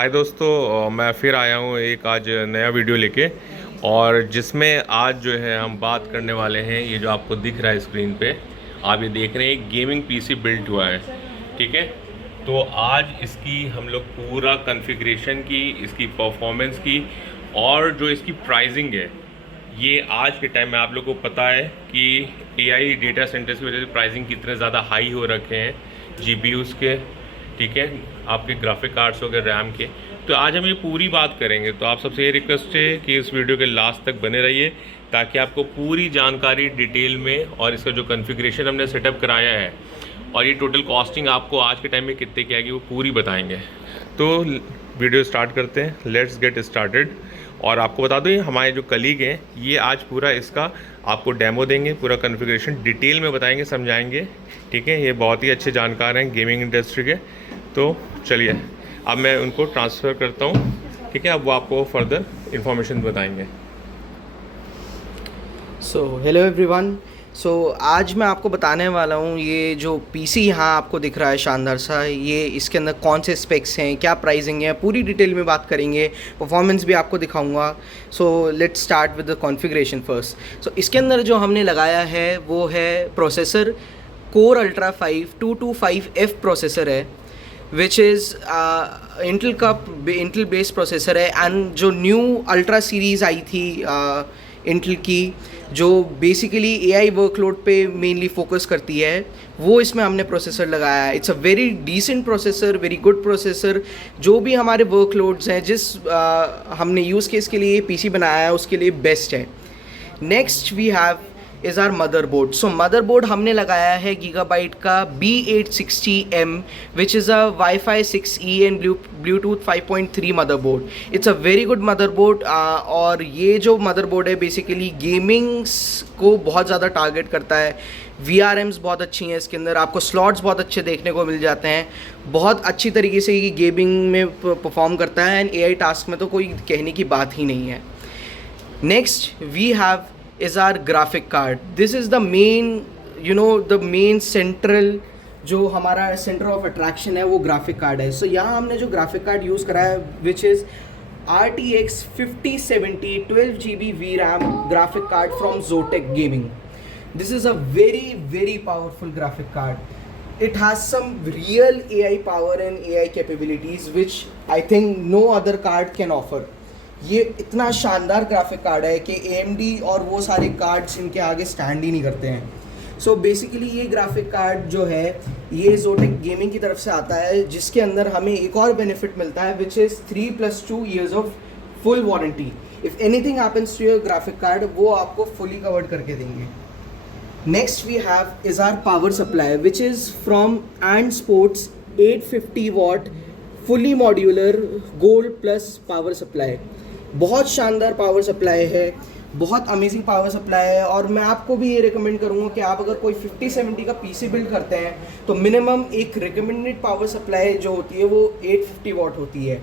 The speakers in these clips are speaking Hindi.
हाय दोस्तों, मैं फिर आया हूँ एक आज नया वीडियो लेके। और जिसमें आज जो है हम बात करने वाले हैं, ये जो आपको दिख रहा है स्क्रीन पे, आप ये देख रहे हैं, एक गेमिंग पीसी बिल्ट हुआ है। ठीक है, तो आज इसकी हम लोग पूरा कॉन्फ़िगरेशन की, इसकी परफॉर्मेंस की और जो इसकी प्राइसिंग है, ये आज के टाइम में आप लोगों को पता है कि एआई डेटा सेंटर्स की वजह से प्राइसिंग कितने ज़्यादा हाई हो रखे हैं जीपीयूज़ के। ठीक है, आपके ग्राफिक कार्ड्स हो गए, रैम के। तो आज हम ये पूरी बात करेंगे, तो आप सबसे ये रिक्वेस्ट है कि इस वीडियो के लास्ट तक बने रहिए ताकि आपको पूरी जानकारी डिटेल में, और इसका जो कॉन्फ़िगरेशन हमने सेटअप कराया है और ये टोटल कॉस्टिंग आपको आज के टाइम में कितने की आएगी वो पूरी बताएंगे। तो वीडियो स्टार्ट करते हैं, लेट्स गेट स्टार्टेड। और आपको बता दूँ, हमारे जो कलीग हैं ये आज पूरा इसका आपको डेमो देंगे, पूरा कॉन्फ़िगरेशन डिटेल में बताएंगे, समझाएंगे। ठीक है, ये बहुत ही अच्छे जानकार हैं गेमिंग इंडस्ट्री के। तो चलिए अब मैं उनको ट्रांसफ़र करता हूँ। ठीक है, अब वो आपको फर्दर इन्फॉर्मेशन बताएंगे। So hello everyone. आज मैं आपको बताने वाला हूँ ये जो पीसी यहाँ आपको दिख रहा है शानदार सा, ये इसके अंदर कौन से स्पेक्स हैं, क्या प्राइसिंग है, पूरी डिटेल में बात करेंगे, परफॉर्मेंस भी आपको दिखाऊंगा। Let's start with the configuration first. इसके अंदर जो हमने लगाया है वो है processor core ultra 5 225F processor है, which is Intel based processor है। एंड जो न्यू अल्ट्रा सीरीज़ आई थी इंटेल की, जो बेसिकली एआई वर्कलोड पे मेनली फोकस करती है, वो इसमें हमने प्रोसेसर लगाया है। It's a very decent processor, very good processor, जो भी हमारे वर्कलोड्स हैं, जिस हमने यूज़ केस के लिए पीसी बनाया है उसके लिए बेस्ट है। Next we have is our motherboard. Motherboard हमने लगाया है गीगाबाइट का B860M, which is a WiFi 6E and Bluetooth 5.3 motherboard. It's a very good motherboard. और ये जो मदरबोर्ड है बेसिकली गेमिंग्स को बहुत ज़्यादा टारगेट करता है। VRMs बहुत अच्छी हैं इसके अंदर, आपको स्लॉट्स बहुत अच्छे देखने को मिल जाते हैं, बहुत अच्छी तरीके से ये गेमिंग में परफॉर्म करता है। एंड AI टास्क में तो कोई कहने की बात ही नहीं है। Next we have is our graphic card. This is the main, the main central, जो हमारा सेंटर ऑफ अट्रैक्शन है वो ग्राफिक कार्ड है। यहाँ हमने जो ग्राफिक कार्ड यूज़ करा है which is RTX 5070 12GB VRAM graphic card from Zotac Gaming. This is a very powerful graphic card. It has some real AI power and AI capabilities which I think no other card can offer. ये इतना शानदार ग्राफिक कार्ड है कि AMD और वो सारे कार्ड्स इनके आगे स्टैंड ही नहीं करते हैं। बेसिकली ये ग्राफिक कार्ड जो है ये Zotac गेमिंग की तरफ से आता है, जिसके अंदर हमें एक और बेनिफिट मिलता है which is 3+2 years of full warranty. If anything happens to your graphic card, वो आपको फुली कवर्ड करके देंगे। Next we have is our power supply which is from Ant Esports 850 watt fully modular gold plus power supply. बहुत शानदार पावर सप्लाई है, बहुत अमेजिंग पावर सप्लाई है। और मैं आपको भी ये रिकमेंड करूँगा कि आप अगर कोई 5070 का पीसी बिल्ड करते हैं तो मिनिमम एक रिकमेंडेड पावर सप्लाई जो होती है वो 850 watt होती है।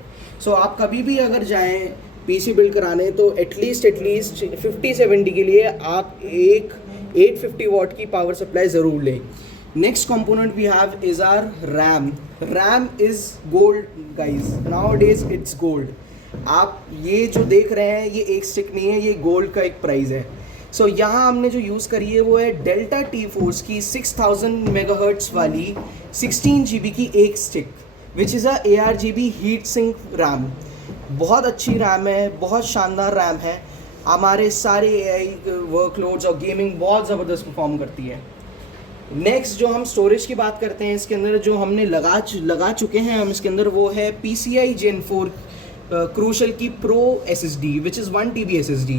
आप कभी भी अगर जाएं पीसी बिल्ड कराने तो एटलीस्ट 5070 के लिए आप एक 850 watt की पावर सप्लाई ज़रूर लें। Next component we have is our RAM. RAM is gold guys, nowadays it's gold. आप ये जो देख रहे हैं ये एक स्टिक नहीं है, ये गोल्ड का एक प्राइस है। यहाँ हमने जो यूज़ करी है वो है डेल्टा T-Force की 6000 मेगाहर्ट्ज़ वाली 16GB की एक stick, which is a ARGB heat sink RAM. बहुत अच्छी रैम है, बहुत शानदार रैम है, हमारे सारे AI वर्कलोड्स और गेमिंग बहुत ज़बरदस्त परफॉर्म करती है। नेक्स्ट जो हम स्टोरेज की बात करते हैं, इसके अंदर जो हमने लगा चुके हैं हम इसके अंदर, वो है PCI Gen 4 Crucial की Pro SSD, which is 1 TB SSD.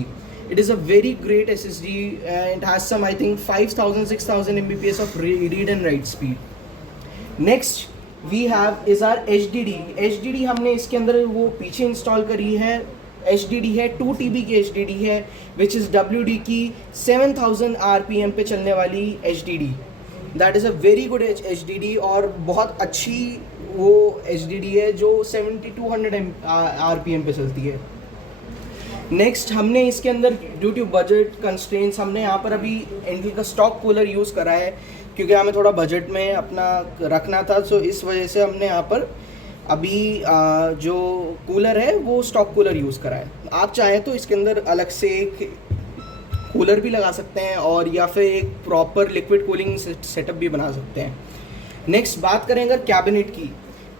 It is a very great SSD and it has some, I think, 5000-6000 Mbps of read and write speed. Next we have is our HDD. HDD हमने इसके अंदर वो पीछे इंस्टॉल करी है। HDD है 2 TB की HDD है, which is WD की 7000 RPM पे चलने वाली HDD. That is a very good HDD और बहुत अच्छी वो HDD है जो 7200 RPM पे चलती है। नेक्स्ट हमने इसके अंदर ड्यू टू बजट कंस्ट्रेंट्स हमने यहाँ पर अभी इंटेल का स्टॉक कूलर यूज़ करा है, क्योंकि हमें थोड़ा बजट में अपना रखना था। इस वजह से हमने यहाँ पर अभी जो कूलर है वो स्टॉक कूलर यूज़ करा है। आप चाहें तो इसके अंदर अलग से एक कूलर भी लगा सकते हैं और या फिर एक प्रॉपर लिक्विड कूलिंग सेटअप भी बना सकते हैं। नेक्स्ट बात करें अगर कैबिनेट की,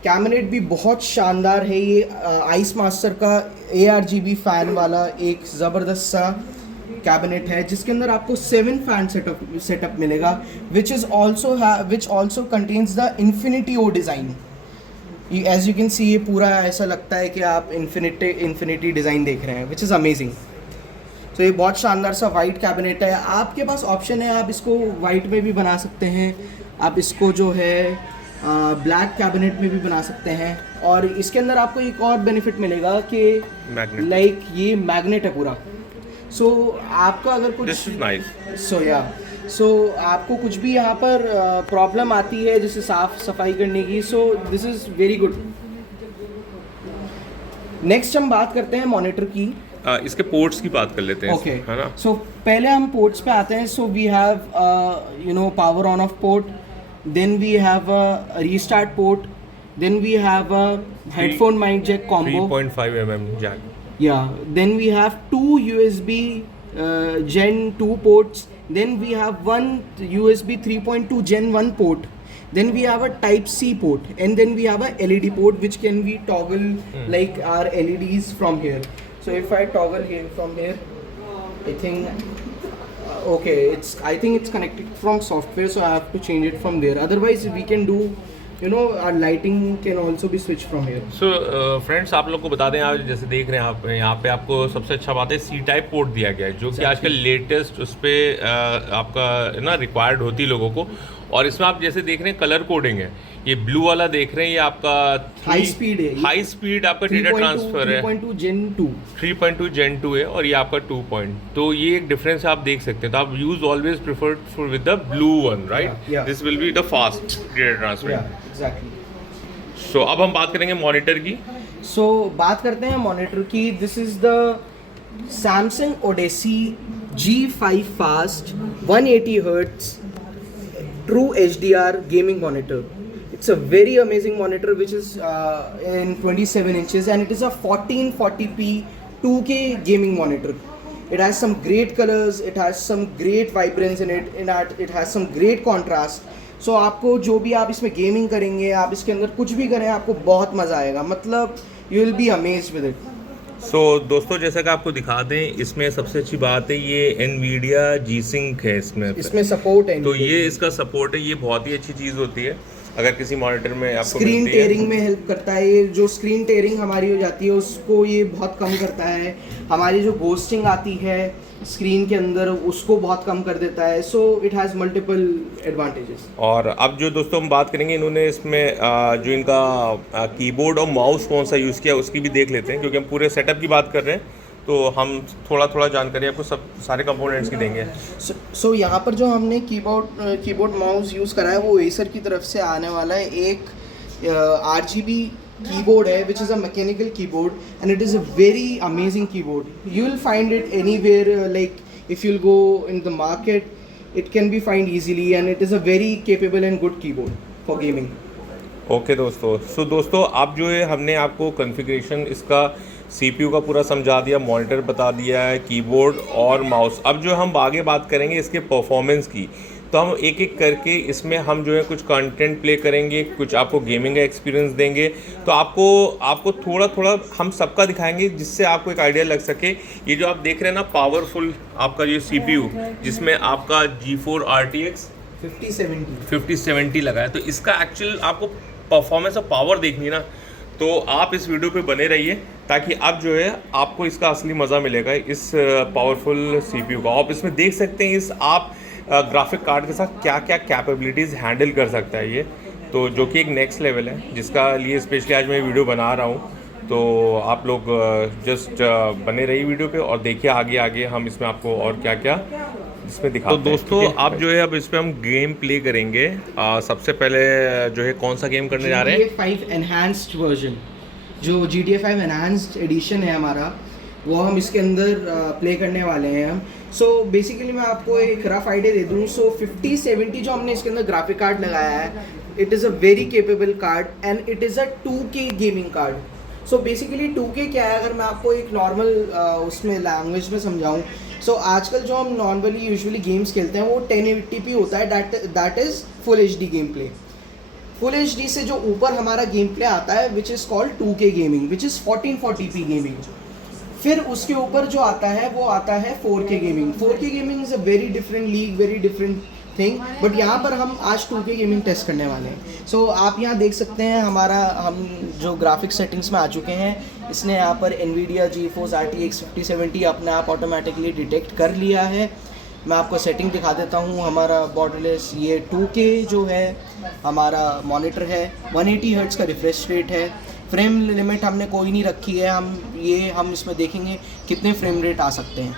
कैबिनेट भी बहुत शानदार है। ये आइस मास्टर का ARGB फ़ैन वाला एक ज़बरदस्त सा कैबिनेट है जिसके अंदर आपको 7 फैन सेटअप मिलेगा which also contains the infinity O design. As you can see ये पूरा ऐसा लगता है कि आप इन्फिनिटी डिज़ाइन देख रहे हैं विच इज़ अमेजिंग। तो ये बहुत शानदार सा वाइट कैबिनेट है। आपके पास ऑप्शन है, आप इसको वाइट में भी बना सकते हैं, आप इसको जो है ब्लैक कैबिनेट में भी बना सकते हैं। और इसके अंदर आपको एक और बेनिफिट मिलेगा कि लाइक ये मैग्नेट है पूरा। सो आपका अगर कुछ आपको कुछ भी यहाँ पर प्रॉब्लम आती है जैसे साफ सफाई करने की, so this is very good. Next हम बात करते हैं मॉनिटर की। इसके पोर्ट्स की बात कर लेते हैं। ओके, है ना। सो पहले हम पोर्ट्स पे आते हैं। So we have power on off port, then we have a restart port, then we have a headphone mic jack combo 3.5 mm jack, then we have 2 USB Gen 2 ports, then we have one USB 3.2 Gen 1 port, then we have a Type C port, and then we have a LED port which can be toggle like our LEDs from here. So if I toggle here from here, I think okay, I think it's connected from software, so I have to change it from there. Otherwise we can do our lighting can also be switched from here. So friends, आप लोग को बता दें, आप जैसे देख रहे हैं आप यहाँ पे आपको सबसे अच्छा बात है C टाइप पोर्ट दिया गया है जो कि आजकल लेटेस्ट उस पर आपका ना रिक्वायर्ड होती है लोगों को। और इसमें आप जैसे देख रहे हैं कलर कोडिंग है, ये ब्लू वाला देख रहे हैं, ये आपका हाई स्पीड है, हाई स्पीड आपका डेटा ट्रांसफर है, 3.2 Gen 2 3.2 Gen 2 है, और ये आपका 2. तो ये एक डिफरेंस आप देख सकते हैं। तो आप use always prefer with the blue one, right? This will be the fast data transfer. Exactly. So अब हम बात करेंगे मॉनिटर की। बात करते हैं मॉनिटर की। This is the Samsung Odyssey G5 Fast 180 Hz True HDR gaming monitor. It's a very amazing monitor which is in 27 inches and it is a 1440p 2K gaming monitor. It has some great colors, it has some great vibrance in it, it has some great contrast. So आपको जो भी आप इसमें गेमिंग करेंगे, आप इसके अंदर कुछ भी करें, आपको बहुत मज़ा आएगा। मतलब you will be amazed with it. सो दोस्तों, जैसा कि आपको दिखा दें, इसमें सबसे अच्छी बात है ये NVIDIA G-Sync है इसमें सपोर्ट है। तो ये इसका सपोर्ट है, ये बहुत ही अच्छी चीज़ होती है अगर किसी मॉनिटर में आपको स्क्रीन टेयरिंग में हेल्प करता है। ये जो स्क्रीन टेयरिंग हमारी हो जाती है उसको ये बहुत कम करता है। हमारी जो घोस्टिंग आती है स्क्रीन के अंदर उसको बहुत कम कर देता है। So it has multiple advantages. और अब जो दोस्तों हम बात करेंगे, इन्होंने इसमें जो इनका कीबोर्ड और माउस कौन सा यूज़ किया उसकी भी देख लेते हैं, क्योंकि हम पूरे सेटअप की बात कर रहे हैं तो हम थोड़ा जानकारी आपको सब सारे कंपोनेंट्स की देंगे। सो यहाँ पर जो हमने कीबोर्ड माउस यूज़ करा है वो एसर की तरफ से आने वाला है। एक RGB keyboard है which is a mechanical keyboard and it is a very amazing keyboard. You will find it anywhere, like if you'll go in the market it can be find easily and it is a very capable and good keyboard for gaming. Okay दोस्तों, दोस्तों आप जो है हमने आपको कॉन्फ़िगरेशन इसका CPU का पूरा समझा दिया, मॉनिटर बता दिया है, कीबोर्ड और माउस। अब जो हम आगे बात करेंगे इसके परफॉर्मेंस की, तो हम एक एक करके इसमें हम जो है कुछ कंटेंट प्ले करेंगे, कुछ आपको गेमिंग का एक्सपीरियंस देंगे। तो आपको थोड़ा हम सबका दिखाएंगे जिससे आपको एक आइडिया लग सके। ये जो आप देख रहे हैं ना पावरफुल आपका ये CPU जिसमें आपका G4 RTX 5070 लगा है, तो इसका एक्चुअल आपको परफॉर्मेंस और पावर देखनी ना, तो आप इस वीडियो पे बने रहिए ताकि अब जो है आपको इसका असली मज़ा मिलेगा इस पावरफुल CPU का। आप इसमें देख सकते हैं इस आप ग्राफिक कार्ड के साथ क्या क्या कैपेबिलिटीज़ हैंडल कर सकता है ये, तो जो कि एक नेक्स्ट लेवल है जिसका लिए स्पेशली आज मैं वीडियो बना रहा हूँ। तो आप लोग जस्ट बने रहिए वीडियो पे और देखिए आगे हम इसमें आपको और क्या क्या इसमें दिखाते हैं। तो दोस्तों आप जो है अब इस पर हम गेम प्ले करेंगे। सबसे पहले जो है कौन सा गेम करने जा रहे हैं? GTA 5 एनहांस्ड वर्जन, जो GTA 5 एनहांस्ड एडिशन है हमारा, वो हम इसके अंदर प्ले करने वाले हैं हम। सो बेसिकली मैं आपको एक रफ आइडिया दे दूँ। सो 5070 जो हमने इसके अंदर ग्राफिक कार्ड लगाया है it is a very capable card and it is a 2K gaming card. So basically 2K क्या है, अगर मैं आपको एक नॉर्मल उसमें लैंग्वेज में समझाऊँ, सो आजकल जो हम नॉर्मली यूजुअली गेम्स खेलते हैं वो 1080p होता है, that is full HD game play. Full HD से जो ऊपर हमारा गेम प्ले आता है which is called 2K gaming, which is 1440p gaming. फिर उसके ऊपर जो आता है वो आता है 4K gaming. 4K gaming is a very different league, very different thing, but यहाँ पर हम आज 2K गेमिंग टेस्ट करने वाले हैं. सो आप यहाँ देख सकते हैं हम जो ग्राफिक्स सेटिंग्स में आ चुके हैं, इसने यहाँ पर NVIDIA GeForce RTX 5070 अपने आप ऑटोमेटिकली डिटेक्ट कर लिया है. मैं आपको सेटिंग दिखा देता हूँ. हमारा बॉर्डरलेस ये 2K जो है हमारा मॉनिटर है, 180 हर्ट्ज़ का रिफ्रेश रेट है. फ्रेम लिमिट हमने कोई नहीं रखी है, हम इसमें देखेंगे कितने फ्रेम रेट आ सकते हैं.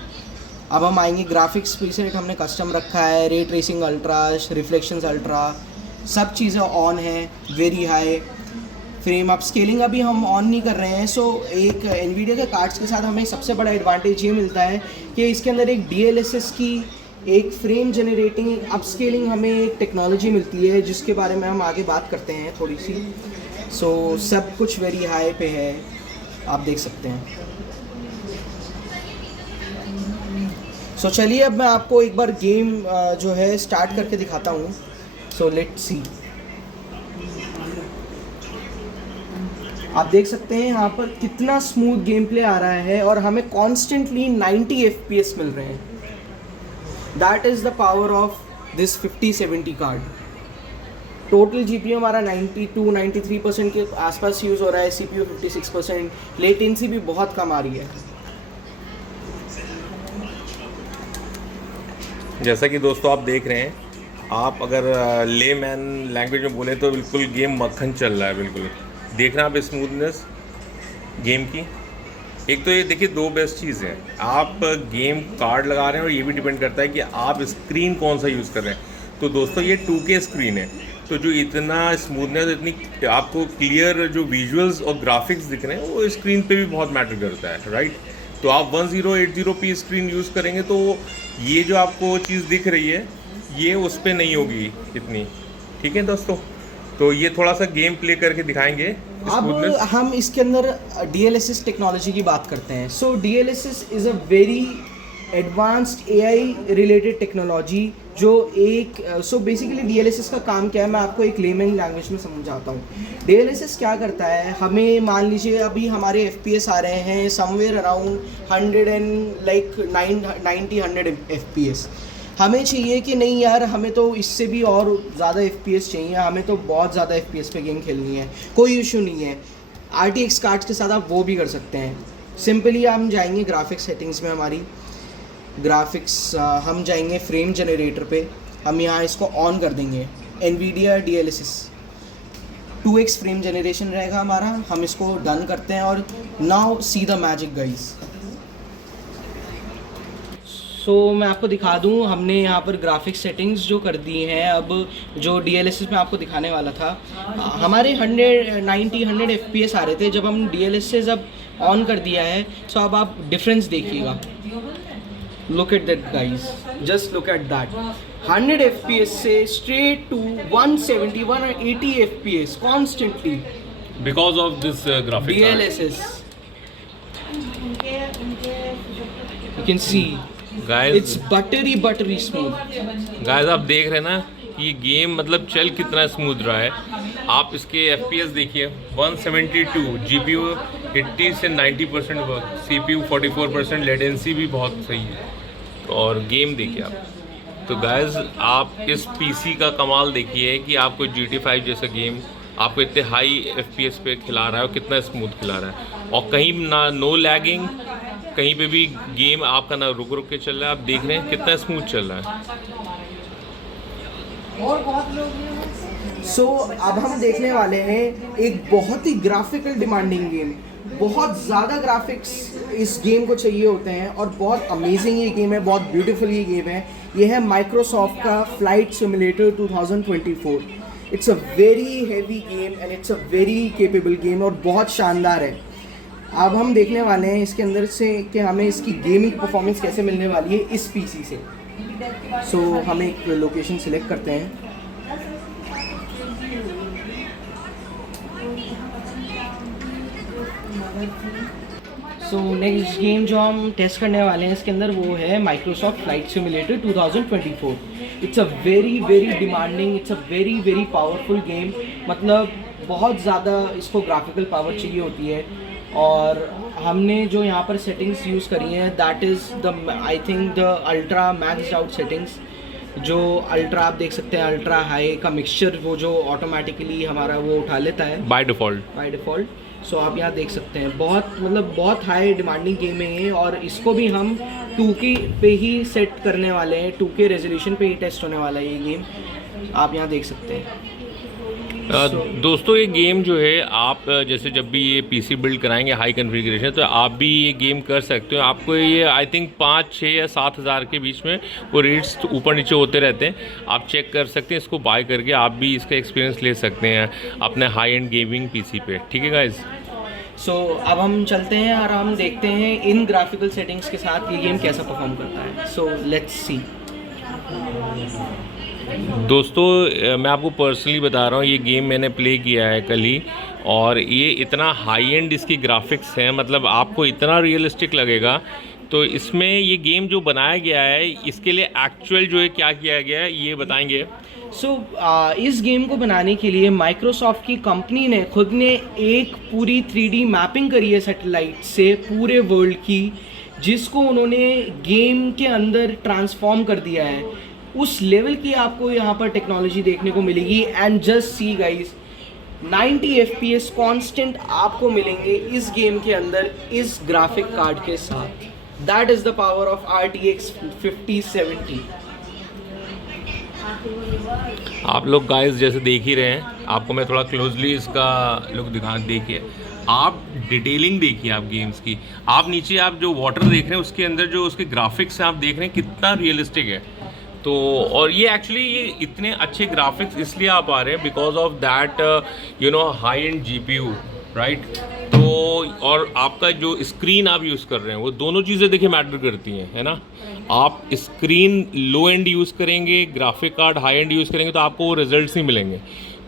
अब हम आएंगे ग्राफिक्स प्रीसेट हमने कस्टम रखा है, ray tracing ultra, reflections ultra, सब चीज़ें ऑन है, वेरी हाई फ्रेम. अब स्केलिंग अभी हम ऑन नहीं कर रहे हैं. सो एक NVIDIA के कार्ड्स के साथ हमें सबसे बड़ा एडवांटेज ये मिलता है कि इसके अंदर एक DLSS की एक फ्रेम जनरेटिंग अपस्केलिंग हमें एक टेक्नोलॉजी मिलती है, जिसके बारे में हम आगे बात करते हैं थोड़ी सी. सो सब कुछ वेरी हाई पे है, आप देख सकते हैं. सो चलिए अब मैं आपको एक बार गेम जो है स्टार्ट करके दिखाता हूँ. So let's see. आप देख सकते हैं यहाँ पर कितना स्मूथ गेम प्ले आ रहा है और हमें कॉन्स्टेंटली 90 FPS मिल रहे हैं. That is the power of this 5070 card. Total GPU हमारा 92-93% के आसपास यूज़ हो रहा है, CPU 56%. लेटेंसी भी बहुत कम आ रही है. जैसा कि दोस्तों आप देख रहे हैं, आप अगर लेमैन लैंग्वेज में बोले तो बिल्कुल गेम मक्खन चल रहा है. बिल्कुल देख रहे हैं आप स्मूथनेस गेम की. एक तो ये देखिए, दो बेस्ट चीज़ है, आप गेम कार्ड लगा रहे हैं और ये भी डिपेंड करता है कि आप स्क्रीन कौन सा यूज़ कर रहे हैं. तो दोस्तों ये 2K स्क्रीन है, तो जो इतना स्मूथनेस, इतनी आपको क्लियर जो विजुअल्स और ग्राफिक्स दिख रहे हैं वो स्क्रीन पे भी बहुत मैटर करता है, राइट. तो आप 1080p स्क्रीन यूज़ करेंगे तो ये जो आपको चीज़ दिख रही है ये उस पर नहीं होगी इतनी. ठीक है दोस्तों, तो ये थोड़ा सा गेम प्ले करके दिखाएंगे. अब हम इसके अंदर DLSS टेक्नोलॉजी की बात करते हैं. सो DLSS is a very advanced AI related technology जो सो बेसिकली DLSS का काम क्या है, मैं आपको एक लेमन लैंग्वेज में समझाता हूँ. DLSS क्या करता है, हमें मान लीजिए अभी हमारे FPS आ रहे हैं समवेयर अराउंड 90-100 FPS. हमें चाहिए कि नहीं यार, हमें तो इससे भी और ज़्यादा FPS चाहिए, हमें तो बहुत ज़्यादा FPS पे गेम खेलनी है. कोई इशू नहीं है, RTX कार्ड्स के साथ आप वो भी कर सकते हैं. सिंपली हम जाएंगे ग्राफिक्स सेटिंग्स में, हमारी ग्राफिक्स हम जाएंगे फ्रेम जनरेटर पे, हम यहाँ इसको ऑन कर देंगे. NVIDIA DLSS 2x frame generation रहेगा हमारा. हम इसको डन करते हैं और now see the magic guys. So मैं आपको दिखा दूं, हमने यहाँ पर ग्राफिक्स सेटिंग्स जो कर दी हैं. अब जो DLSS में आपको दिखाने वाला था, हमारे 100 FPS आ रहे थे. जब हम DLSS अब ऑन कर दिया है, सो अब आप डिफरेंस देखिएगा. Look at that guys, just look at that. 100 FPS से straight to 170-180 FPS constantly because of this graphic DLSS. You can see guys, it's buttery smooth. Guys आप देख रहे हैं ना कि ये गेम मतलब चल कितना स्मूथ रहा है. आप इसके FPS देखिए, 172, GPU 80 से 90% वर्क, CPU 44%, लेटेंसी भी बहुत सही है. और गेम देखिए आप. तो गाइस आप इस PC का कमाल देखिए कि आपको GT5 जैसा गेम आपको इतने हाई FPS पे खिला रहा है और कितना स्मूथ खिला रहा है. और कहीं ना नो लैगिंग, कहीं पे भी गेम आपका ना रुक के चल रहा है. आप देख रहे हैं कितना स्मूथ चल रहा है. सो अब हम देखने वाले हैं एक बहुत ही ग्राफिकल डिमांडिंग गेम. बहुत ज़्यादा ग्राफिक्स इस गेम को चाहिए होते हैं और बहुत अमेजिंग ये गेम है, बहुत ब्यूटीफुल ये गेम है. ये है माइक्रोसॉफ्ट का flight simulator 2024. It's a very heavy game and it's a very capable game और बहुत शानदार है. अब हम देखने वाले हैं इसके अंदर से कि हमें इसकी गेमिंग परफॉर्मेंस कैसे मिलने वाली है इस PC से. सो हम एक लोकेशन सिलेक्ट करते हैं. सो नेक्स्ट गेम जो हम टेस्ट करने वाले हैं इसके अंदर वो है Microsoft flight simulator 2024। It's a very demanding, it's a very powerful game. मतलब बहुत ज़्यादा इसको ग्राफिकल पावर चाहिए होती है, और हमने जो यहाँ पर सेटिंग्स यूज़ करी हैं that is the I think the ultra maxed out settings. जो अल्ट्रा आप देख सकते हैं, अल्ट्रा हाई का मिक्सचर वो जो ऑटोमेटिकली हमारा वो उठा लेता है बाय डिफ़ॉल्ट। सो आप यहाँ देख सकते हैं बहुत हाई डिमांडिंग गेम है ये, और इसको भी हम 2K पे ही सेट करने वाले हैं, 2K रेजोल्यूशन पे ही टेस्ट होने वाला है ये गेम, आप यहाँ देख सकते हैं। दोस्तों ये गेम जो है आप जैसे जब भी ये पीसी बिल्ड कराएंगे हाई कॉन्फ़िगरेशन, तो आप भी ये गेम कर सकते हो। आपको ये आई थिंक 5, 6 या 7 हज़ार के बीच में वो रेट्स तो ऊपर नीचे होते रहते हैं, आप चेक कर सकते हैं। इसको बाय करके आप भी इसका एक्सपीरियंस ले सकते हैं अपने हाई एंड गेमिंग पीसी पे, ठीक है गाइज। सो अब हम चलते हैं और हम देखते हैं इन ग्राफिकल सेटिंग्स के साथ ये गेम कैसा परफॉर्म करता है। So let's see. दोस्तों मैं आपको पर्सनली बता रहा हूँ, ये गेम मैंने प्ले किया है कल ही, और ये इतना हाई एंड इसकी ग्राफिक्स हैं, मतलब आपको इतना रियलिस्टिक लगेगा। तो इसमें ये गेम जो बनाया गया है इसके लिए एक्चुअल जो है क्या किया गया है ये बताएंगे। इस गेम को बनाने के लिए माइक्रोसॉफ्ट की कंपनी ने खुद ने एक पूरी 3D मैपिंग करी है सैटेलाइट से पूरे वर्ल्ड की, जिसको उन्होंने गेम के अंदर ट्रांसफॉर्म कर दिया है। उस लेवल की आपको यहाँ पर टेक्नोलॉजी देखने को मिलेगी। And just see guys, 90 FPS constant आपको मिलेंगे इस गेम के अंदर इस ग्राफिक कार्ड के साथ। That is the power of RTX 5070। आप लोग गाइस जैसे देख ही रहे हैं, आपको मैं थोड़ा क्लोजली इसका लुक देखिए, आप डिटेलिंग देखिए आप गेम्स की। आप नीचे आप जो वाटर देख रहे हैं उसके अंदर जो उसके ग्राफिक्स हैं आप देख रहे हैं कितना रियलिस्टिक है। तो और ये एक्चुअली ये इतने अच्छे ग्राफिक्स इसलिए आ पा रहे हैं because of that you know high and GPU, right. तो और आपका जो स्क्रीन आप यूज़ कर रहे हैं वो दोनों चीज़ें देखिए मैटर करती हैं, है ना। आप स्क्रीन लो एंड यूज़ करेंगे, graphic card high and use करेंगे तो आपको वो रिजल्ट्स नहीं मिलेंगे।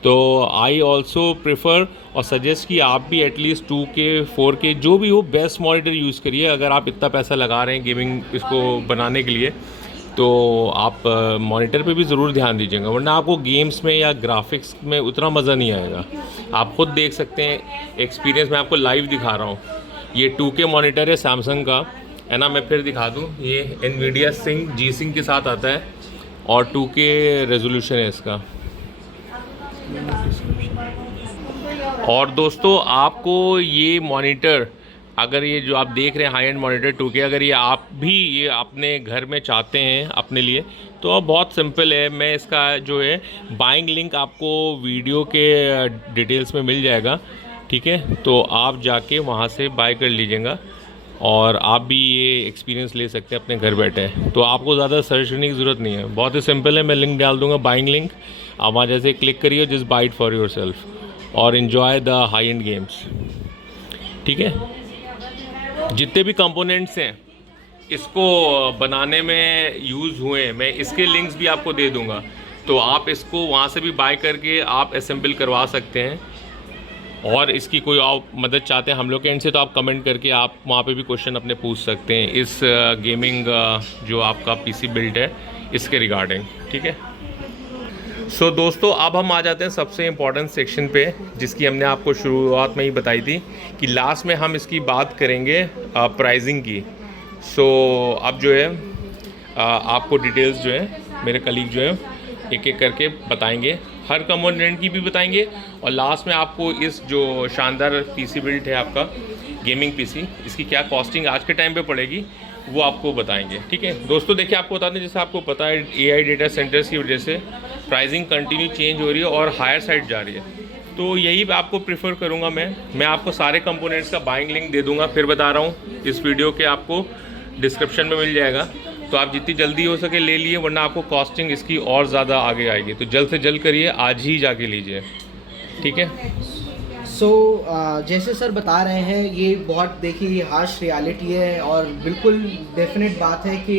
तो आई ऑल्सो प्रेफर और सजेस्ट कि आप भी एटलीस्ट 2K 4K जो भी हो बेस्ट मॉनिटर यूज़ करिए। अगर आप इतना पैसा लगा रहे हैं गेमिंग इसको बनाने के लिए तो आप मॉनिटर पे भी ज़रूर ध्यान दीजिएगा, वरना आपको गेम्स में या ग्राफिक्स में उतना मज़ा नहीं आएगा। आप खुद देख सकते हैं, एक्सपीरियंस मैं आपको लाइव दिखा रहा हूँ। ये 2K मॉनिटर है सैमसंग का, है ना। मैं फिर दिखा दूँ, ये NVIDIA G-Sync के साथ आता है और 2K रेजोल्यूशन है इसका। और दोस्तों आपको ये मॉनिटर, अगर ये जो आप देख रहे हैं हाई एंड मॉनिटर 2K, अगर ये आप भी ये अपने घर में चाहते हैं अपने लिए तो अब बहुत सिंपल है। मैं इसका जो है बाइंग लिंक आपको वीडियो के डिटेल्स में मिल जाएगा, ठीक है। तो आप जाके वहाँ से बाय कर लीजिएगा और आप भी ये एक्सपीरियंस ले सकते हैं अपने घर बैठे। तो आपको ज़्यादा सर्च करने की ज़रूरत नहीं है, बहुत ही सिंपल है। मैं लिंक डाल दूँगा, बाइंग लिंक, आप वहाँ जैसे क्लिक करिए, just buy it for yourself और enjoy the high end games, ठीक है। जितने भी कंपोनेंट्स हैं इसको बनाने में यूज़ हुए, मैं इसके लिंक्स भी आपको दे दूंगा, तो आप इसको वहाँ से भी बाय करके आप असेंबल करवा सकते हैं। और इसकी कोई आप मदद चाहते हैं हम लोग के एंड से तो आप कमेंट करके आप वहाँ पे भी क्वेश्चन अपने पूछ सकते हैं इस गेमिंग जो आपका पीसी बिल्ड है इसके रिगार्डिंग, ठीक है। सो दोस्तों अब हम आ जाते हैं सबसे इम्पॉर्टेंट सेक्शन पे, जिसकी हमने आपको शुरुआत में ही बताई थी कि लास्ट में हम इसकी बात करेंगे प्राइसिंग की। सो अब जो है आपको डिटेल्स जो है मेरे कलीग जो है एक एक करके बताएंगे, हर कंपोनेंट की भी बताएंगे और लास्ट में आपको इस जो शानदार पीसी बिल्ड है आपका गेमिंग पीसी, इसकी क्या कॉस्टिंग आज के टाइम पे पड़ेगी वो आपको बताएंगे, ठीक है। दोस्तों देखिए आपको बता दें, जैसे आपको पता है AI डेटा सेंटर्स की वजह से प्राइसिंग कंटिन्यू चेंज हो रही है और हायर साइड जा रही है, तो यही आपको प्रेफर करूँगा मैं आपको सारे कंपोनेंट्स का बाइंग लिंक दे दूँगा, फिर बता रहा हूँ इस वीडियो के आपको डिस्क्रिप्शन में मिल जाएगा, तो आप जितनी जल्दी हो सके ले लिए, वरना आपको कॉस्टिंग इसकी और ज़्यादा आगे आएगी। तो जल्द से जल्द करिए, आज ही जाके लीजिए, ठीक है। सो जैसे सर बता रहे हैं, ये बहुत देखिए हार्श रियलिटी है और बिल्कुल डेफिनेट बात है कि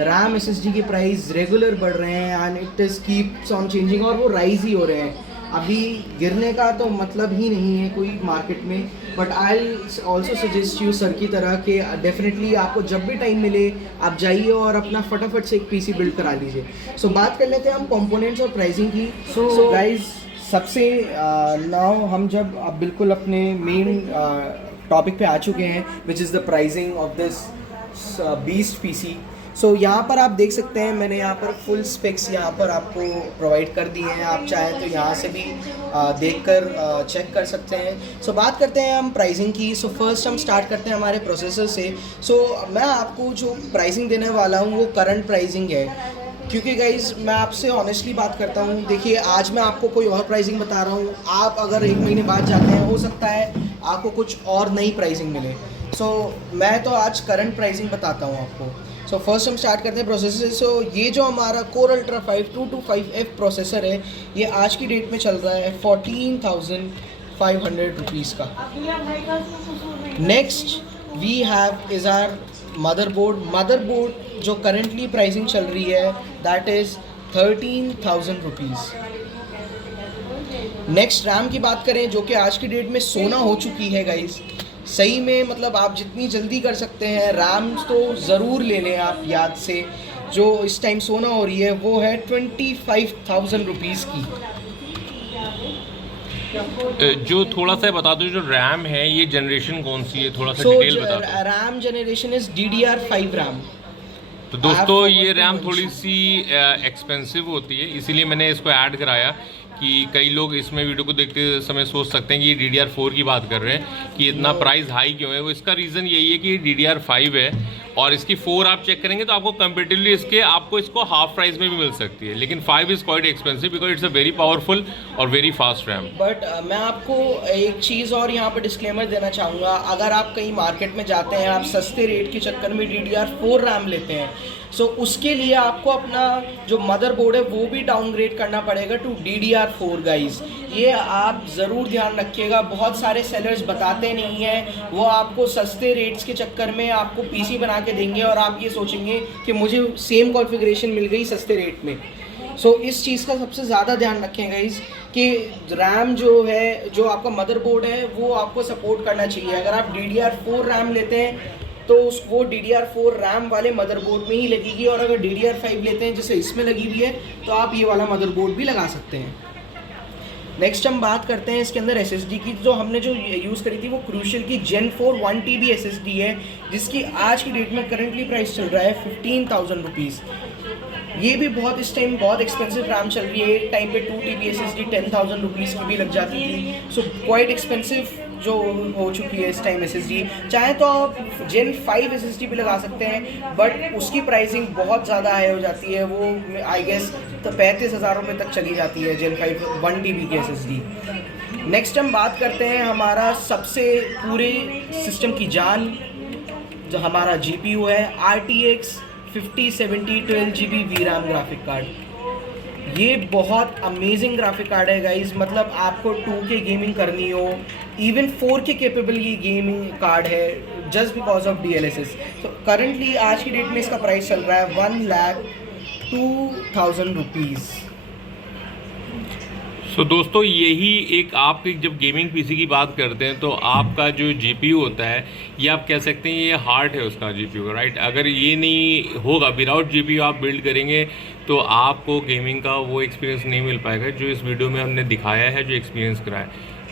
रैम SSD के प्राइस रेगुलर बढ़ रहे हैं and it is keeps on changing और वो राइज ही हो रहे हैं। अभी गिरने का तो मतलब ही नहीं है कोई मार्केट में, but I also suggest you sir की तरह कि डेफिनेटली आपको जब भी टाइम मिले आप जाइए और अपना फटाफट से एक पीसी बिल्ड करा लीजिए। सो बात कर लेते हैं हम कंपोनेंट्स और प्राइसिंग की। सो गाइज सबसे नाउ हम जब अब बिल्कुल अपने मेन टॉपिक पे आ चुके हैं, which is the pricing of this beast PC. So यहाँ पर आप देख सकते हैं मैंने यहाँ पर फुल स्पेक्स यहाँ पर आपको प्रोवाइड कर दिए हैं, आप चाहें तो यहाँ से भी देखकर चेक कर सकते हैं। सो बात करते हैं हम प्राइसिंग की। सो फर्स्ट हम स्टार्ट करते हैं हमारे प्रोसेसर से। सो मैं आपको जो प्राइसिंग देने वाला हूँ वो करंट प्राइसिंग है, क्योंकि गाइज मैं आपसे ऑनेस्टली बात करता हूँ। देखिए आज मैं आपको कोई और प्राइसिंग बता रहा हूँ, आप अगर एक महीने बाद जाते हैं हो सकता है आपको कुछ और नई प्राइसिंग मिले। सो मैं तो आज करंट प्राइसिंग बताता हूँ आपको। सो फर्स्ट हम स्टार्ट करते हैं प्रोसेसर। सो ये जो हमारा कोर अल्ट्रा 5 225F प्रोसेसर है, ये आज की डेट में चल रहा है 14,500 रुपीज़ का। Next we have is our motherboard जो करेंटली प्राइसिंग चल रही है that is 13,000 rupees. Next RAM की बात करें जो कि आज की डेट में सोना हो चुकी है गाइस, सही में मतलब आप जितनी जल्दी कर सकते हैं रैम तो ज़रूर ले लें आप याद से। जो इस टाइम सोना हो रही है वो है 25,000 रुपीज़ की। जो थोड़ा सा बता दो जो रैम है ये जनरेशन कौन सी है, थोड़ा सा डिटेल बता दो। RAM generation is DDR5 RAM. तो दोस्तों ये रैम थोड़ी सी एक्सपेंसिव होती है, इसीलिए मैंने इसको ऐड कराया कि कई लोग इसमें वीडियो को देखते समय सोच सकते हैं कि ये DDR4 की बात कर रहे हैं कि इतना प्राइस हाई क्यों है। वो इसका रीज़न यही है कि ये DDR5 है और इसकी 4 आप चेक करेंगे तो आपको कंपेरेटिवली इसको हाफ प्राइस में भी मिल सकती है, लेकिन 5 is quite expensive because it's a very powerful और वेरी फास्ट रैम। बट मैं आपको एक चीज़ और यहाँ पर डिस्क्लेमर देना चाहूँगा, अगर आप कहीं मार्केट में जाते हैं आप सस्ते रेट के चक्कर में DDR4 रैम लेते हैं, सो उसके लिए आपको अपना जो मदरबोर्ड है वो भी डाउनग्रेड करना पड़ेगा टू DDR4 गाइस। ये आप ज़रूर ध्यान रखिएगा, बहुत सारे सेलर्स बताते नहीं हैं, वो आपको सस्ते रेट्स के चक्कर में आपको पीसी बना के देंगे और आप ये सोचेंगे कि मुझे सेम कॉन्फ़िगरेशन मिल गई सस्ते रेट में। सो इस चीज़ का सबसे ज़्यादा ध्यान रखें गाइस कि रैम जो है, जो आपका मदरबोर्ड है वो आपको सपोर्ट करना चाहिए। अगर आप DDR4 रैम लेते हैं तो वो DDR4 रैम वाले मदरबोर्ड में ही लगेगी, और अगर DDR5 लेते हैं जैसे इसमें लगी हुई है तो आप ये वाला मदरबोर्ड भी लगा सकते हैं। नेक्स्ट हम बात करते हैं इसके अंदर SSD की। जो हमने जो यूज़ करी थी वो क्रूशियल की Gen 4 1TB SSD है, जिसकी आज की डेट में करंटली प्राइस चल रहा है 15,000 रुपीज़। ये भी बहुत इस टाइम बहुत एक्सपेंसिव रैम चल रही है। एक टाइम पे 2TB SSD 10,000 रुपीज़ की भी लग जाती थी। सो क्वाइट एक्सपेंसिव जो हो चुकी है इस टाइम SSD। चाहे तो आप Gen 5 SSD भी लगा सकते हैं, बट उसकी प्राइसिंग बहुत ज़्यादा हाई हो जाती है, वो आई गेस तो 35,000 रुपये तक चली जाती है Gen 5 1TB की SSD। नेक्स्ट हम बात करते हैं हमारा सबसे पूरे सिस्टम की जान, जो हमारा GPU है RTX 5070 12GB VRAM graphic card. ये बहुत अमेजिंग ग्राफिक कार्ड है गाइज, मतलब आपको 2K गेमिंग करनी हो, इवन 4K केपेबल ये गेमिंग कार्ड है जस्ट बिकॉज ऑफ DLSS। तो करंटली आज की डेट में इसका प्राइस चल रहा है 1,02,000 रुपीज़। सो दोस्तों यही एक आप जब गेमिंग पीसी की बात करते हैं तो आपका जो GPU होता है ये आप कह सकते हैं ये हार्ट है उसका GPU, राइट। अगर ये नहीं होगा, विदाउट GPU आप बिल्ड करेंगे तो आपको गेमिंग का वो एक्सपीरियंस नहीं मिल पाएगा जो इस वीडियो में हमने दिखाया है, जो एक्सपीरियंस कराया।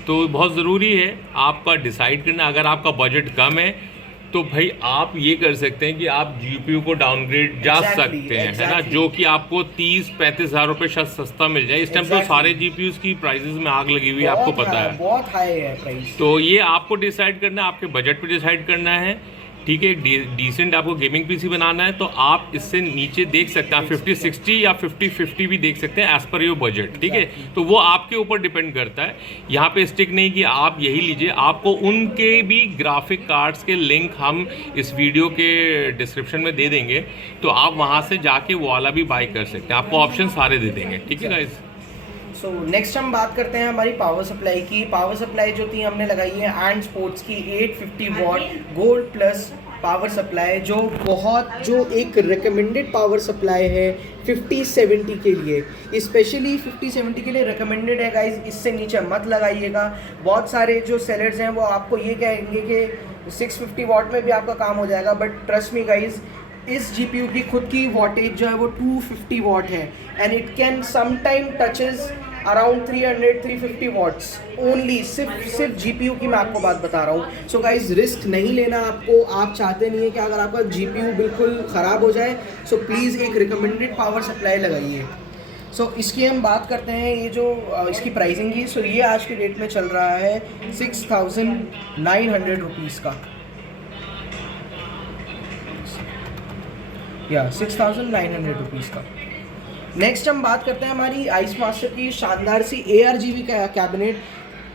तो बहुत ज़रूरी है आपका डिसाइड करना। अगर आपका बजट कम है तो भाई आप ये कर सकते हैं कि आप GPU को डाउनग्रेड जा सकते हैं, है ना, जो कि आपको 30-35 हज़ार रुपये शायद सस्ता मिल जाए। इस टाइम तो सारे GPUs की प्राइसेस में आग लगी हुई है, आपको पता है, बहुत हाई है प्राइस। तो ये आपको डिसाइड करना है, आपके बजट पे डिसाइड करना है, ठीक है। डिसेंट आपको गेमिंग पीसी बनाना है तो आप इससे नीचे देख सकते हैं, आप 5060 या 5050 भी देख सकते हैं एज पर योर बजट, ठीक है। तो वो आपके ऊपर डिपेंड करता है। यहाँ पे स्टिक नहीं कि आप यही लीजिए, आपको उनके भी ग्राफिक कार्ड्स के लिंक हम इस वीडियो के डिस्क्रिप्शन में दे देंगे, तो आप वहाँ से जाके वो वाला भी बाई कर सकते हैं, आपको ऑप्शन सारे दे देंगे, ठीक है गाइस। सो नेक्स्ट हम बात करते हैं हमारी पावर सप्लाई की। पावर सप्लाई जो थी हमने लगाई है एंड स्पोर्ट्स की 850 what gold plus power supply जो एक रिकमेंडेड पावर सप्लाई है 50-70 के लिए, स्पेशली 50-70 के लिए रिकमेंडेड है गाइज। इससे नीचे मत लगाइएगा। बहुत सारे जो सेलर्स हैं वो आपको ये कहेंगे कि 650 वाट में भी आपका काम हो जाएगा, बट ट्रस्ट मी गाइज, इस GPU की खुद की वॉटेज जो है वो 250 वाट है and it can sometime touches around 300-350 watts only. सिर्फ GPU की मैं आपको बात बता रहा हूँ। सो गाइज रिस्क नहीं लेना आपको। आप चाहते नहीं है कि अगर आपका GPU बिल्कुल ख़राब हो जाए, सो प्लीज़ एक रिकमेंडेड पावर सप्लाई लगाइए। सो इसकी हम बात करते हैं, ये जो इसकी प्राइसिंग की, सो ये आज की डेट में चल रहा है 6,900 रुपीज़ का, या 6,900 रुपीज़ का। नेक्स्ट हम बात करते हैं हमारी आइस मास्टर की शानदार सी ARGB का कैबिनेट।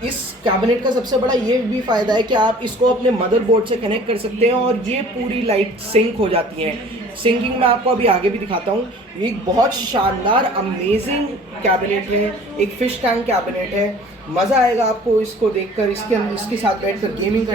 इस कैबिनेट का सबसे बड़ा ये भी फ़ायदा है कि आप इसको अपने मदरबोर्ड से कनेक्ट कर सकते हैं और ये पूरी लाइट सिंक हो जाती हैं। सिंकिंग मैं आपको अभी आगे भी दिखाता हूँ। ये एक बहुत शानदार अमेजिंग कैबिनेट है, एक फ़िश टैंक कैबिनेट है। मज़ा आएगा आपको इसको देखकर, इसके साथ बैठकर गेमिंग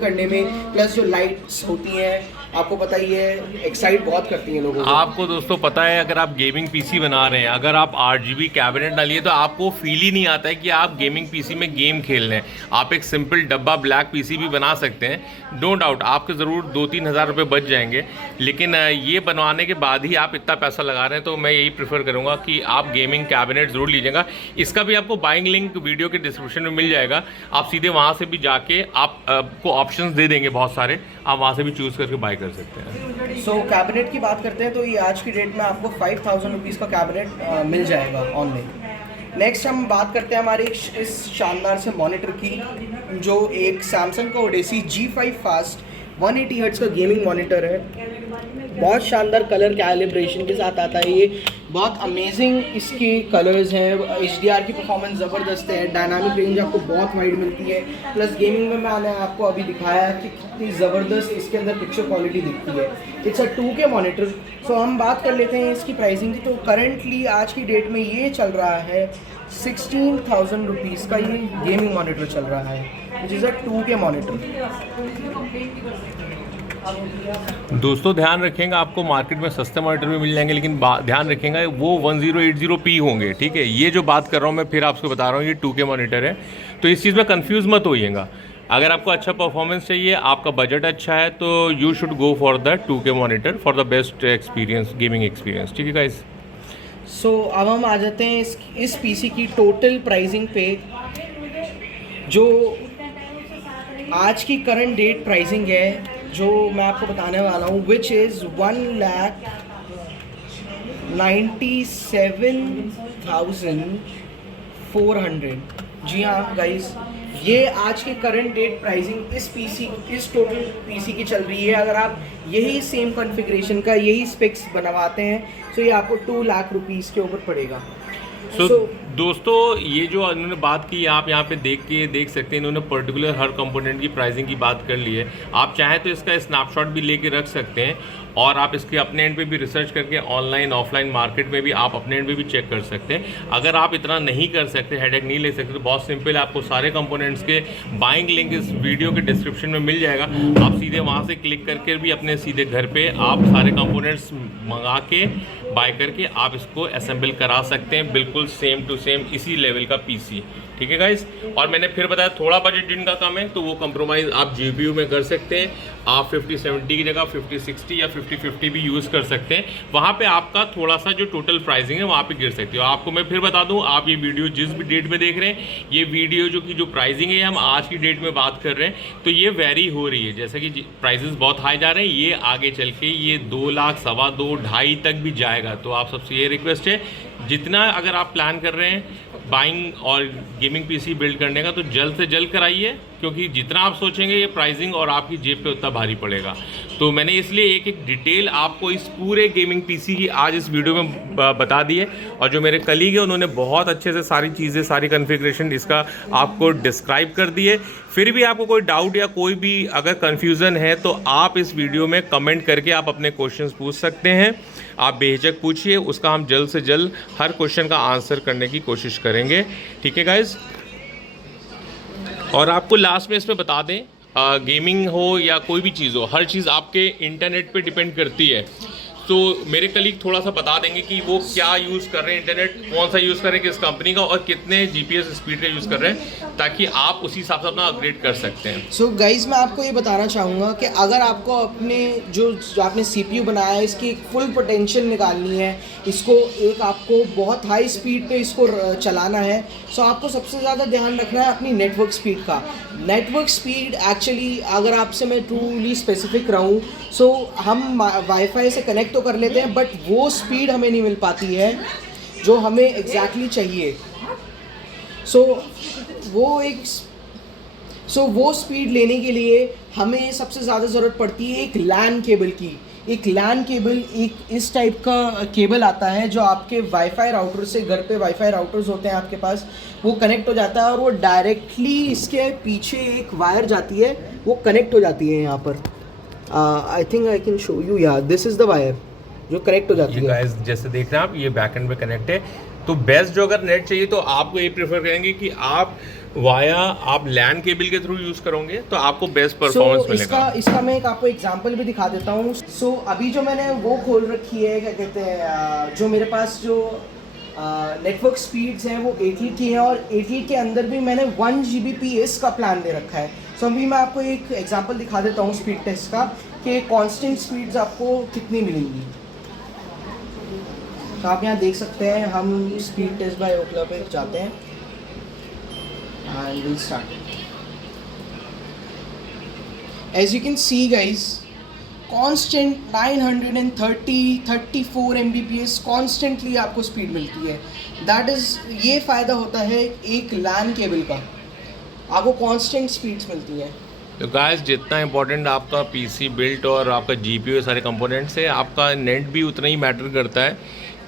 करने में। प्लस जो लाइट्स होती हैं आपको पता ही है, एक्साइट बहुत करती हैं लोगों को। आपको दोस्तों पता है, अगर आप गेमिंग पीसी बना रहे हैं, अगर आप RGB कैबिनेट डालिए तो आपको फील ही नहीं आता है कि आप गेमिंग पीसी में गेम खेल रहे हैं। आप एक सिंपल डब्बा ब्लैक पीसी भी बना सकते हैं, नो डाउट आपके ज़रूर 2-3 हज़ार रुपये बच जाएंगे, लेकिन ये बनवाने के बाद ही आप इतना पैसा लगा रहे हैं, तो मैं यही प्रेफर करूँगा कि आप गेमिंग कैबिनेट ज़रूर लीजिएगा। इसका भी आपको बाइंग लिंक वीडियो के डिस्क्रिप्शन में मिल जाएगा। आप सीधे वहाँ से भी जाके आपको ऑप्शंस दे देंगे बहुत सारे, आप वहाँ से भी चूज़ करके बाय कर सकते हैं। सो कैबिनेट की बात करते हैं तो ये आज की डेट में आपको 5,000 रुपीज़ का कैबिनेट मिल जाएगा ऑनलाइन। नेक्स्ट हम बात करते हैं हमारे इस शानदार से मॉनिटर की, जो एक सैमसंग का ओडेसी G5 फास्ट 180 हर्ट्ज़ का गेमिंग मॉनिटर है। बहुत शानदार कलर कैलिब्रेशन के साथ आता है ये, बहुत अमेजिंग इसके कलर्स हैं। HDR की परफॉर्मेंस ज़बरदस्त है, डायनामिक रेंज आपको बहुत वाइड मिलती है। प्लस गेमिंग में मैंने आपको अभी दिखाया कि कितनी ज़बरदस्त इसके अंदर पिक्चर क्वालिटी दिखती है। It's a 2K monitor. सो हम बात कर लेते हैं इसकी प्राइसिंग की। तो करंटली आज की डेट में ये चल रहा है 16,000 रुपीज़ का ये गेमिंग मॉनिटर चल रहा है, which is a 2K monitor. दोस्तों ध्यान रखेंगे, आपको मार्केट में सस्ते मॉनिटर भी मिल जाएंगे, लेकिन ध्यान रखेंगे वो 1080p होंगे, ठीक है। ये जो बात कर रहा हूँ मैं फिर आपको बता रहा हूँ, ये 2K मॉनिटर है, तो इस चीज़ में कंफ्यूज मत होइएगा। अगर आपको अच्छा परफॉर्मेंस चाहिए, आपका बजट अच्छा है, तो you should go for the 2K monitor for the best experience, gaming experience, ठीक है गाइस। सो अब हम आ जाते हैं इस पीसी की टोटल प्राइसिंग पे। जो आज की करंट डेट प्राइसिंग है जो मैं आपको बताने वाला हूँ, विच इज़ 1,97,400। जी हाँ गाइस, ये आज की करंट डेट प्राइसिंग इस टोटल पीसी की चल रही है। अगर आप यही सेम कॉन्फ़िगरेशन का यही स्पेक्स बनवाते हैं तो ये आपको 2 लाख रुपीज़ के ऊपर पड़ेगा। दोस्तों ये जो इन्होंने बात की, आप यहाँ पे देख सकते हैं, इन्होंने पर्टिकुलर हर कंपोनेंट की प्राइसिंग की बात कर ली है। आप चाहें तो इसका स्नैपशॉट भी लेके रख सकते हैं और आप इसके अपने एंड पे भी रिसर्च करके ऑनलाइन ऑफलाइन मार्केट में भी आप अपने एंड पे भी चेक कर सकते हैं। अगर आप इतना नहीं कर सकते, हेडेक नहीं ले सकते, तो बहुत सिंपल है, आपको सारे कंपोनेंट्स के बाइंग लिंक इस वीडियो के डिस्क्रिप्शन में मिल जाएगा। आप सीधे वहाँ से क्लिक करके भी अपने सीधे घर पे आप सारे कंपोनेंट्स मंगा के बाय करके आप इसको असेंबल करा सकते हैं, बिल्कुल सेम टू सेम इसी लेवल का पीसी, ठीक है गाइस। और मैंने फिर बताया थोड़ा बजट जिनका कम है तो वो कंप्रोमाइज़ आप GPU में कर सकते हैं। आप 5070 की जगह 5060 या 5050 भी यूज़ कर सकते हैं। वहाँ पे आपका थोड़ा सा जो टोटल प्राइसिंग है वहाँ पे गिर सकती है। आपको मैं फिर बता दूँ, आप ये वीडियो जिस भी डेट में देख रहे हैं, ये वीडियो जो प्राइसिंग है हम आज की डेट में बात कर रहे हैं, तो ये वेरी हो रही है। जैसे कि प्राइसेस बहुत हाई जा रहे हैं, ये आगे चल के ये 2 लाख, 2.25, 2.5 तक भी जाएगा। तो आप सबसे ये रिक्वेस्ट है, जितना अगर आप प्लान कर रहे हैं बाइंग और गेमिंग पीसी बिल्ड करने का, तो जल्द से जल्द कराइए, क्योंकि जितना आप सोचेंगे ये प्राइसिंग और आपकी जेब पे उतना भारी पड़ेगा। तो मैंने इसलिए एक एक डिटेल आपको इस पूरे गेमिंग पीसी की आज इस वीडियो में बता दी है। और जो मेरे कलीग हैं उन्होंने बहुत अच्छे से सारी चीज़ें, सारी कॉन्फ़िगरेशन इसका आपको डिस्क्राइब कर दी है। फिर भी आपको कोई डाउट या कोई भी अगर कन्फ्यूज़न है तो आप इस वीडियो में कमेंट करके आप अपने क्वेश्चंस पूछ सकते हैं। आप बेहिचक पूछिए, उसका हम जल्द से जल्द हर क्वेश्चन का आंसर करने की कोशिश करेंगे, ठीक है गाइज। और आपको लास्ट में इसमें बता दें, गेमिंग हो या कोई भी चीज़ हो, हर चीज़ आपके इंटरनेट पे डिपेंड करती है। तो मेरे कलीग थोड़ा सा बता देंगे कि वो क्या यूज़ कर रहे हैं, इंटरनेट कौन सा यूज़ कर रहे हैं, किस कंपनी का, और कितने GPS स्पीड का यूज़ कर रहे हैं, ताकि आप उसी हिसाब से अपना अपग्रेड कर सकते हैं। सो गाइज मैं आपको ये बताना चाहूँगा कि अगर आपको अपने जो आपने CPU बनाया है इसकी एक फुल पोटेंशियल निकालनी है, इसको एक आपको बहुत हाई स्पीड पे इसको चलाना है, सो आपको सबसे ज़्यादा ध्यान रखना है अपनी नेटवर्क स्पीड का। नेटवर्क स्पीड एक्चुअली अगर आपसे मैं ट्रूली स्पेसिफिक रहूँ, सो हम वाईफाई से कनेक्ट तो कर लेते हैं बट वो स्पीड हमें नहीं मिल पाती है जो हमें एग्जैक्टली चाहिए। सो वो स्पीड लेने के लिए हमें सबसे ज़्यादा ज़रूरत पड़ती है एक लैन केबल की। एक लैन केबल एक इस टाइप का केबल आता है जो आपके वाईफाई राउटर से, घर पे वाईफाई राउटर्स होते हैं आपके पास, वो कनेक्ट हो जाता है और वो डायरेक्टली इसके पीछे एक वायर जाती है, वो कनेक्ट हो जाती है यहाँ पर। I think I can show you, या दिस इज़ द वायर जो कनेक्ट हो जाती है। गाइस जैसे देख रहे हैं आप, ये बैकएंड पे कनेक्ट है। तो बेस्ट जो अगर नेट चाहिए तो आपको ये प्रेफर करेंगे कि आप आप लैन केबल के थ्रू यूज़ करोगे तो आपको बेस्ट परफॉर्मेंस मिलेगा। इसका मैं एक आपको एग्जांपल भी दिखा देता हूँ। सो अभी जो मैंने वो खोल रखी है, क्या कहते हैं, जो मेरे पास जो नेटवर्क स्पीड्स हैं वो एयरटेल की हैं, और एयरटेल के अंदर भी मैंने 1 Gbps का प्लान दे रखा है। सो अभी मैं आपको एक एग्जांपल दिखा देता हूँ स्पीड टेस्ट का कि कांस्टेंट स्पीड्स आपको कितनी मिलेंगी। तो आप यहाँ देख सकते हैं, हम स्पीड टेस्ट बाय ओकला पे जाते हैं and we'll start. As you can see guys, constant 934 Mbps constantly आपको स्पीड मिलती है। That is, ये फ़ायदा होता है एक लैन केबल का, आपको कांस्टेंट स्पीड्स मिलती है। तो गाइस जितना इंपॉर्टेंट आपका PC बिल्ट और आपका GPU सारे कंपोनेंट्स है, आपका नेट भी उतना ही मैटर करता है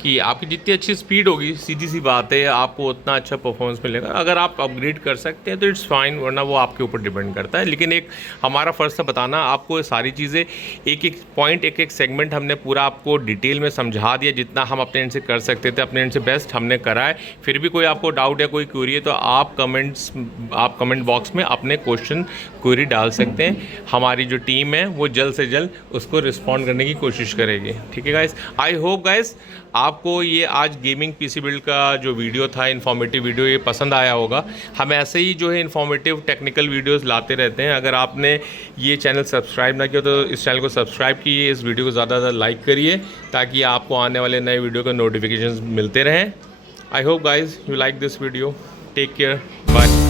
कि आपकी जितनी अच्छी स्पीड होगी, सीधी सी बात है, आपको उतना अच्छा परफॉर्मेंस मिलेगा। अगर आप अपग्रेड कर सकते हैं तो इट्स फाइन, वरना वो आपके ऊपर डिपेंड करता है। लेकिन एक हमारा फ़र्ज़ था बताना आपको ये सारी चीज़ें, एक एक पॉइंट, एक एक सेगमेंट हमने पूरा आपको डिटेल में समझा दिया, जितना हम अपने एंड से कर सकते थे, अपने एंड से बेस्ट हमने करा है। फिर भी कोई आपको डाउट है, कोई क्वेरी है, तो आप कमेंट बॉक्स में अपने क्वेश्चन क्वेरी डाल सकते हैं। हमारी जो टीम है वो जल्द से जल्द उसको रिस्पॉन्ड करने की कोशिश करेगी। ठीक है गाइस, आई होप गाइस आपको ये आज गेमिंग PC बिल्ड का जो वीडियो था, इन्फॉर्मेटिव वीडियो, ये पसंद आया होगा। हम ऐसे ही जो है इन्फॉर्मेटिव टेक्निकल वीडियोस लाते रहते हैं। अगर आपने ये चैनल सब्सक्राइब ना किया तो इस चैनल को सब्सक्राइब कीजिए, इस वीडियो को ज़्यादा से ज़्यादा लाइक करिए ताकि आपको आने वाले नए वीडियो के नोटिफिकेशन मिलते रहें। I hope guys you like this video. Take care, bye.